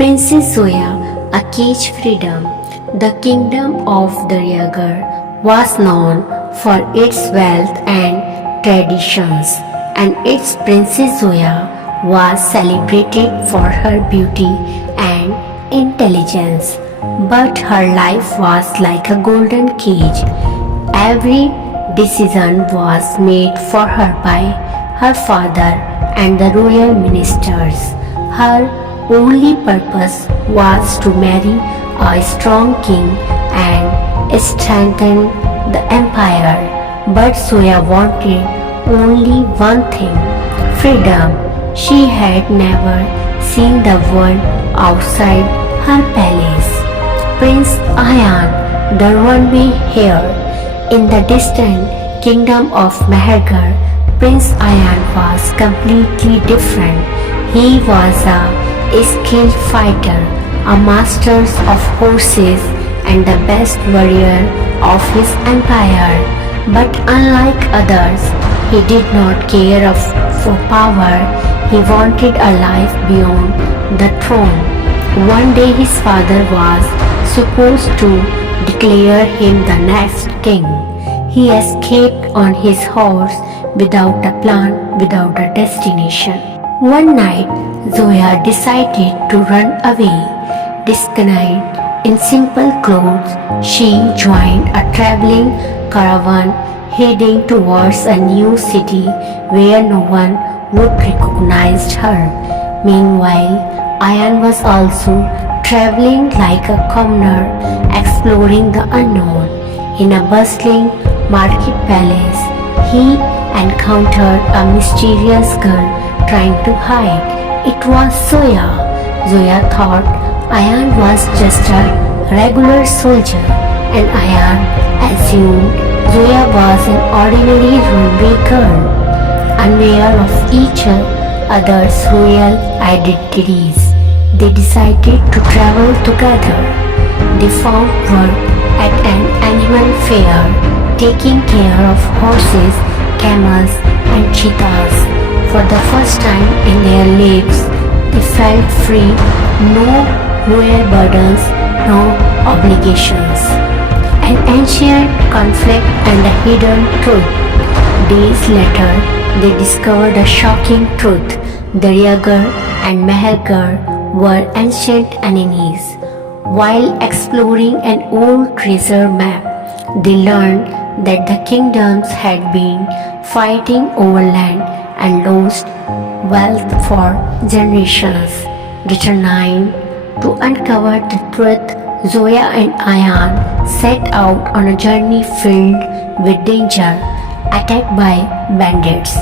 Princess Zoya, a cage freedom. The kingdom of Daryagar was known for its wealth and traditions, and its Princess Zoya was celebrated for her beauty and intelligence. But her life was like a golden cage. Every decision was made for her by her father and the royal ministers. Her only purpose was to marry a strong king and strengthen the empire. But Zoya wanted only one thing, freedom. She had never seen the world outside her palace. Prince Ayan, the runaway heir, in the distant kingdom of Mehergar, Prince Ayan was completely different. He was a skilled fighter, a master of horses, and the best warrior of his empire. But unlike others, he did not care for power. He wanted a life beyond the throne. One day his father was supposed to declare him the next king. He escaped on his horse without a plan, without a destination. One night, Zoya decided to run away. Disguised in simple clothes, she joined a traveling caravan heading towards a new city where no one would recognize her. Meanwhile, Ayan was also traveling like a commoner, exploring the unknown. In a bustling market palace, he encountered a mysterious girl trying to hide. It was Zoya. Zoya thought Ayan was just a regular soldier, and Ayan assumed Zoya was an ordinary runaway girl, unaware of each other's royal identities. They decided to travel together. They found work at an animal fair, taking care of horses, camels, and cheetahs. For the first time in their lives, they felt free, no royal burdens, no obligations. An ancient conflict and a hidden truth. Days later, they discovered a shocking truth. Daryagar and Mehergar were ancient enemies. While exploring an old treasure map, they learned that the kingdoms had been fighting over land and lost wealth for generations. Determined to uncover the truth, Zoya and Ayan set out on a journey filled with danger, attacked by bandits.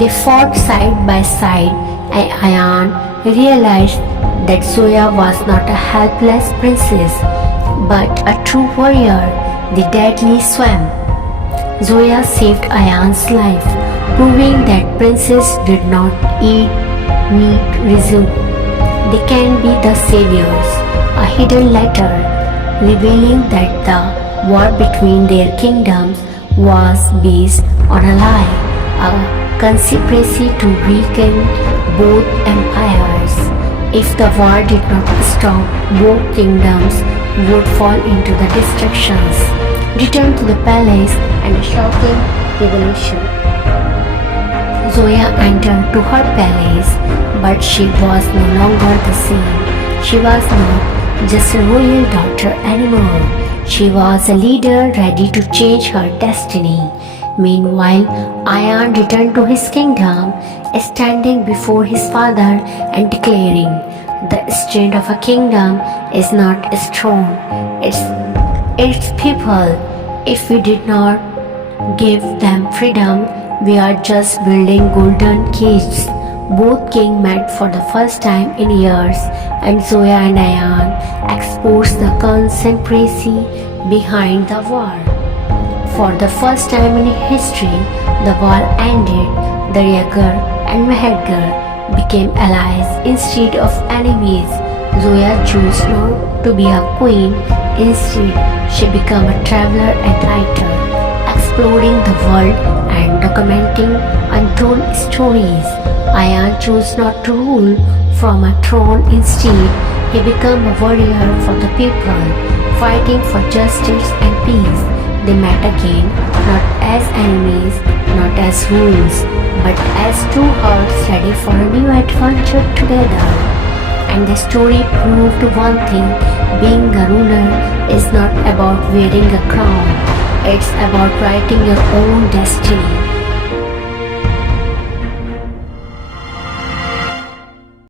They fought side by side, and Ayan realized that Zoya was not a helpless princess, but a true warrior, the deadly swamp. Zoya saved Ayan's life, proving that princes did not eat meat resume. They can be the saviors. A hidden letter revealing that the war between their kingdoms was based on a lie, a conspiracy to weaken both empires. If the war did not stop, both kingdoms would fall into the destructions. Return to the palace and a shocking revelation. Zoya entered to her palace, but she was no longer the same. She was not just a royal daughter anymore. She was a leader ready to change her destiny. Meanwhile, Ayan returned to his kingdom, standing before his father and declaring, "The strength of a kingdom is not strong, it's its people. If we did not give them freedom, we are just building golden cages." Both kings met for the first time in years, and Zoya and Ayan exposed the conspiracy behind the war. For the first time in history, the war ended. Daryagar and Mehergar became allies instead of enemies. Zoya chose not to be a queen. Instead, she became a traveler and writer, exploring the world and documenting untold stories. Ayan chose not to rule from a throne. Instead, He became a warrior for the people, fighting for justice and peace. They met again, not as enemies, not as wolves, but as two hearts ready for a new adventure together. And the story proved one thing: being a ruler is not about wearing a crown, it's about writing your own destiny.